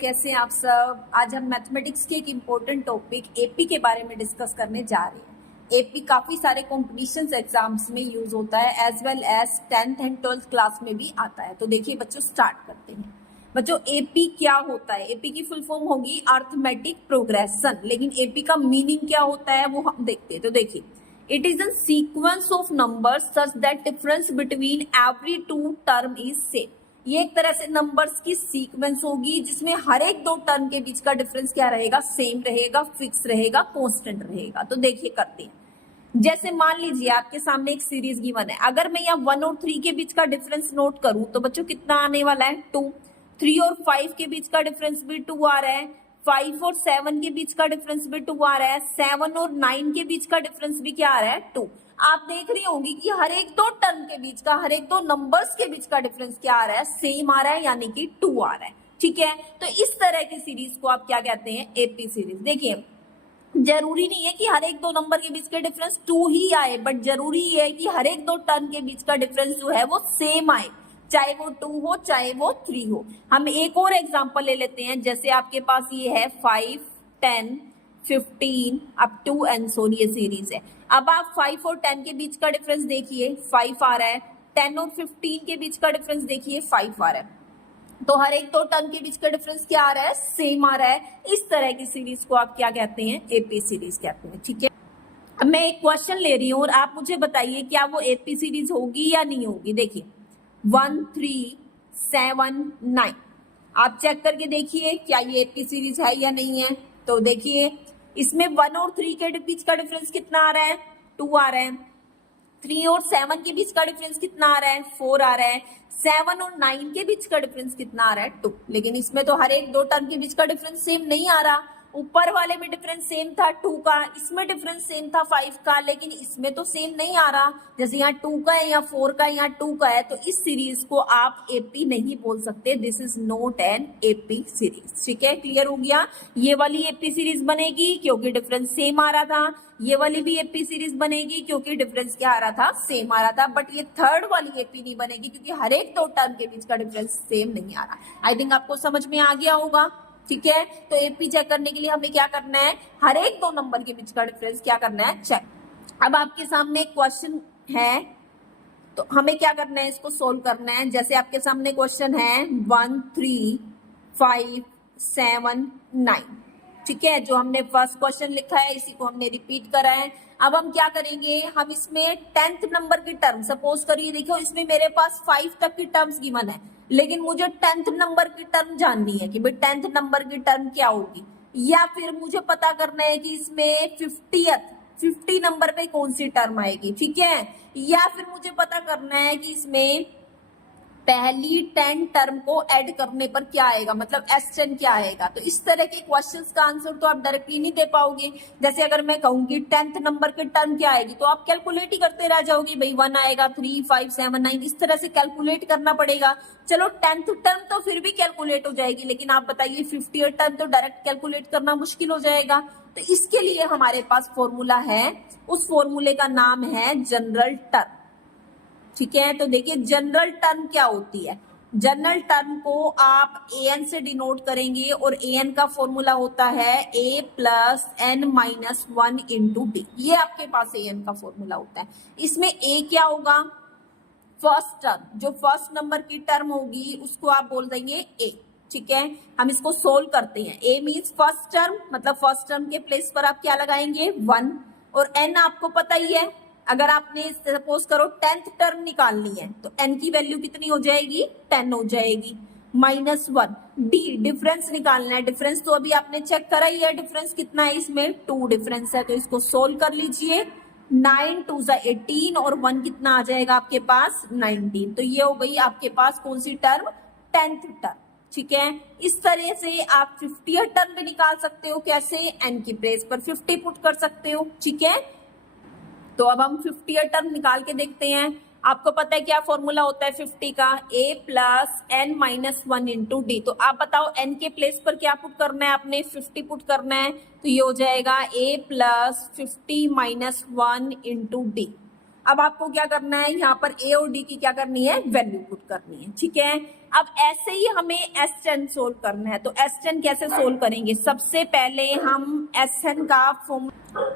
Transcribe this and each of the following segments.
कैसे हैं आप सब। आज हम मैथमेटिक्स के एक इम्पोर्टेंट टॉपिक एपी के बारे में डिस्कस करने जा रहे हैं। एपी काफी सारे कॉम्पिटिशन एग्जाम्स में यूज होता है as well as 10th and 12th class में भी आता है। तो देखिए बच्चों स्टार्ट करते हैं। बच्चों एपी क्या होता है? एपी की फुल फॉर्म होगी अर्थमेटिक प्रोग्रेशन, लेकिन एपी का मीनिंग क्या होता है वो हम देखते हैं। तो देखिए it is a sequence of numbers such that difference between every two term is same. ये एक तरह से नंबर्स की सीक्वेंस होगी जिसमें हर एक दो टर्म के बीच का डिफरेंस क्या रहेगा? सेम रहेगा, फिक्स रहेगा, कांस्टेंट रहेगा। तो देखिए करते हैं। जैसे मान लीजिए आपके सामने एक सीरीज गिवन है, अगर मैं यहाँ 1 और 3 के बीच का डिफरेंस नोट करूं तो बच्चों कितना आने वाला है? 2। 3 और 5 के बीच का डिफरेंस भी 2 आ रहा है। 5 और 7 के बीच का डिफरेंस भी 2 आ रहा है। 7 और 9 के बीच का डिफरेंस भी क्या आ रहा है? 2। आप देख रही होंगी कि हर एक दो टर्म के बीच का, हर एक दो नंबर्स के बीच का डिफरेंस क्या आ रहा है? सेम आ रहा है, यानी कि 2 आ रहा है। ठीक है, तो इस तरह की सीरीज को आप क्या कहते हैं? AP series. देखिए जरूरी नहीं है कि हर एक दो नंबर के बीच का डिफरेंस 2 ही आए, बट जरूरी है कि हर एक दो टर्म के बीच का डिफरेंस जो है वो सेम आए, चाहे वो 2 हो चाहे वो 3 हो। हम एक और एग्जांपल ले लेते हैं। जैसे आपके पास ये है 5, 10, 15 अप टू एंड सो, ये सीरीज है। अब आप 5 और 10 के बीच का डिफरेंस देखिए, 5 आ रहा है। 10 और 15 के बीच का डिफरेंस देखिए, 5 आ रहा है। तो हर एक दो टर्म के बीच का डिफरेंस क्या आ रहा है? सेम आ रहा है। इस तरह की सीरीज को आप क्या कहते हैं? एपी सीरीज कहते हैं। ठीक है, अब मैं एक क्वेश्चन ले रही हूँ और आप मुझे बताइए क्या वो एपी सीरीज होगी या नहीं होगी। देखिए 1, 3, 7, 9, आप चेक करके देखिए क्या ये एपी सीरीज है या नहीं है। तो देखिए इसमें 1 और 3 के बीच का डिफरेंस कितना आ रहा है? 2 आ रहा है। 3 और 7 के बीच का डिफरेंस कितना आ रहा है? 4 आ रहा है। 7 और 9 के बीच का डिफरेंस कितना आ रहा है? 2। लेकिन इसमें तो हर एक दो टर्म के बीच का डिफरेंस सेम नहीं आ रहा। ऊपर वाले में डिफरेंस सेम था 2 का, इसमें डिफरेंस सेम था 5 का, लेकिन इसमें तो सेम नहीं आ रहा। जैसे यहाँ 2 का है, यहाँ 4 का है, यहाँ 2 का है, तो इस सीरीज को आप एपी नहीं बोल सकते। This is not an AP series. ठीक है, क्लियर हो गया। ये वाली एपी सीरीज बनेगी क्योंकि डिफरेंस सेम आ रहा था। ये वाली भी एपी सीरीज बनेगी क्योंकि डिफरेंस क्या आ रहा था? सेम आ रहा था। बट ये थर्ड वाली एपी नहीं बनेगी क्योंकि हर एक दो टर्म के बीच का डिफरेंस सेम नहीं आ रहा। आई थिंक आपको समझ में आ गया होगा। ठीक है, तो एपी चेक करने के लिए हमें क्या करना है? हर एक दो नंबर के बीच का डिफरेंस क्या करना है? चेक। अब आपके सामने एक क्वेश्चन है तो हमें क्या करना है? इसको सोल्व करना है। जैसे आपके सामने क्वेश्चन है 1, 3, 5, 7, 9। ठीक है, जो हमने फर्स्ट क्वेश्चन लिखा है इसी को हमने रिपीट करा है। अब हम क्या करेंगे? हम इसमें 10th नंबर की टर्म, सपोज करिए देखो इसमें मेरे पास 5 तक की टर्म्स गिवन है, लेकिन मुझे 10th नंबर की टर्म जाननी है कि भाई 10th नंबर की टर्म क्या होगी, या फिर मुझे पता करना है कि इसमें 50 नंबर पे कौन सी टर्म आएगी। ठीक है, या फिर मुझे पता करना है कि इसमें पहली 10 टर्म को ऐड करने पर क्या आएगा, मतलब S10 क्या आएगा। तो इस तरह के क्वेश्चंस का आंसर तो आप डायरेक्टली नहीं दे पाओगे। जैसे अगर मैं कहूंगी 10th नंबर की टर्म क्या आएगी, तो आप कैलकुलेट ही करते रह जाओगे, भाई 1 आएगा, 3, 5, 7, 9, इस तरह से कैलकुलेट करना पड़ेगा। चलो 10th टर्म तो फिर भी कैलकुलेट हो जाएगी, लेकिन आप बताइए 50th टर्म तो डायरेक्ट कैलकुलेट करना मुश्किल हो जाएगा। तो इसके लिए हमारे पास फॉर्मूला है, उस फॉर्मूले का नाम है जनरल टर्म। ठीक है, तो देखिए जनरल टर्म क्या होती है? जनरल टर्म को आप an से डिनोट करेंगे और an का फॉर्मूला होता है a plus n minus 1 into D. ये आपके पास an का फॉर्मूला होता है। इसमें a क्या होगा? फर्स्ट टर्म, जो फर्स्ट नंबर की टर्म होगी उसको आप बोल देंगे a। ठीक है, हम इसको सोल्व करते हैं। a मीन्स फर्स्ट टर्म, मतलब फर्स्ट टर्म के प्लेस पर आप क्या लगाएंगे? 1। और n आपको पता ही है, अगर आपने सपोज करो 10th टर्म निकालनी है तो n की वैल्यू कितनी हो जाएगी? 10 हो जाएगी। माइनस 1 डी, डिफरेंस निकालना है। डिफरेंस तो अभी आपने चेक करा ही है, डिफरेंस कितना है इसमें? 2 डिफरेंस है, तो इसको सोल्व कर लीजिए। 9 2 18 और 1 कितना आ जाएगा आपके पास? 19। तो ये हो गई आपके पास कौन सी टर्म? 10th term. ठीक है, इस तरह से आप 50th टर्म भी निकाल सकते हो। कैसे? n की प्लेस पर 50 पुट कर सकते हो। ठीक है, तो अब हम 50th टर्म निकाल के देखते हैं। आपको पता है क्या फॉर्मूला होता है 50 का? a plus n minus 1 into D. तो आप बताओ n के प्लेस पर क्या पुट करना है? आपने 50 पुट करना है, तो ये हो जाएगा a plus 50 minus 1 into D. अब आपको क्या करना है? यहाँ पर a और d की क्या करनी है? वैल्यू पुट करनी है। ठीक है, अब ऐसे ही हमें S10 सोल्व करना है, तो S10 कैसे सोल्व करेंगे? सबसे पहले हम S10 का फॉर्मूला,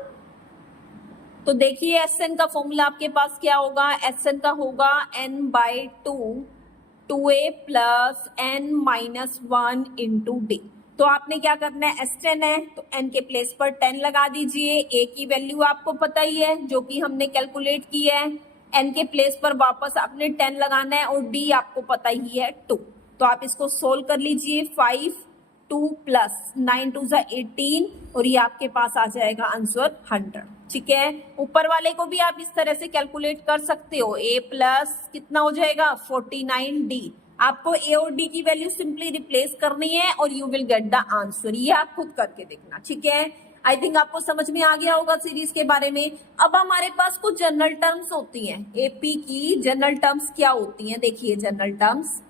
तो देखिए SN का फॉर्मूला आपके पास क्या होगा? SN का होगा n/2 2a plus n-1 into D. तो आपने क्या करना है, S10 है तो n के प्लेस पर 10 लगा दीजिए। a की वैल्यू आपको पता ही है जो कि हमने कैलकुलेट की है, n के प्लेस पर वापस आपने 10 लगाना है और d आपको पता ही है 2। तो आप इसको सोल्व कर लीजिए। 5 2 प्लस 9 2 18 और ये आपके पास आ जाएगा आंसर 100। ठीक है, ऊपर वाले को भी आप इस तरह से कैलकुलेट कर सकते हो। a प्लस कितना हो जाएगा 49d। आपको a और d की वैल्यू सिंपली रिप्लेस करनी है और you will get the answer. ये आप खुद करके देखना। ठीक है, आई थिंक आपको समझ में आ गया होगा सीरीज के बारे में। अब हमारे पास कुछ जनरल टर्म्स होती हैं, एपी की जनरल टर्म्स क्या होती हैं? देखिए जनरल टर्म्स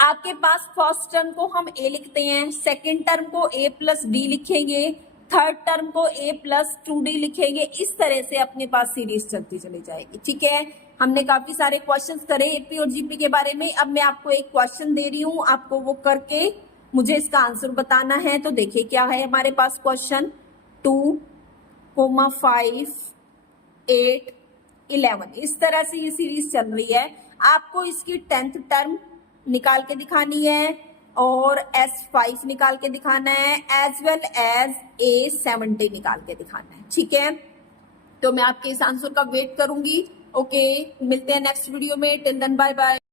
आपके पास फर्स्ट टर्म को हम a लिखते हैं, सेकेंड टर्म को a प्लस डी लिखेंगे, थर्ड टर्म को a प्लस 2d लिखेंगे। इस तरह से अपने पास सीरीज चलती चली जाएगी। ठीक है, हमने काफी सारे क्वेश्चंस करे एपी और जीपी के बारे में। अब मैं आपको एक क्वेश्चन दे रही हूं, आपको वो करके मुझे इसका आंसर बताना है। तो देखिए क्या है हमारे पास क्वेश्चन, 2, 5, 8, 11 इस तरह से ये सीरीज चल रही है। आपको इसकी 10th टर्म निकाल के दिखानी है और S5 निकाल के दिखाना है, एज वेल एज A70 निकाल के दिखाना है। ठीक है, तो मैं आपके इस आंसर का वेट करूंगी। ओके, मिलते हैं नेक्स्ट वीडियो में। Till then bye bye.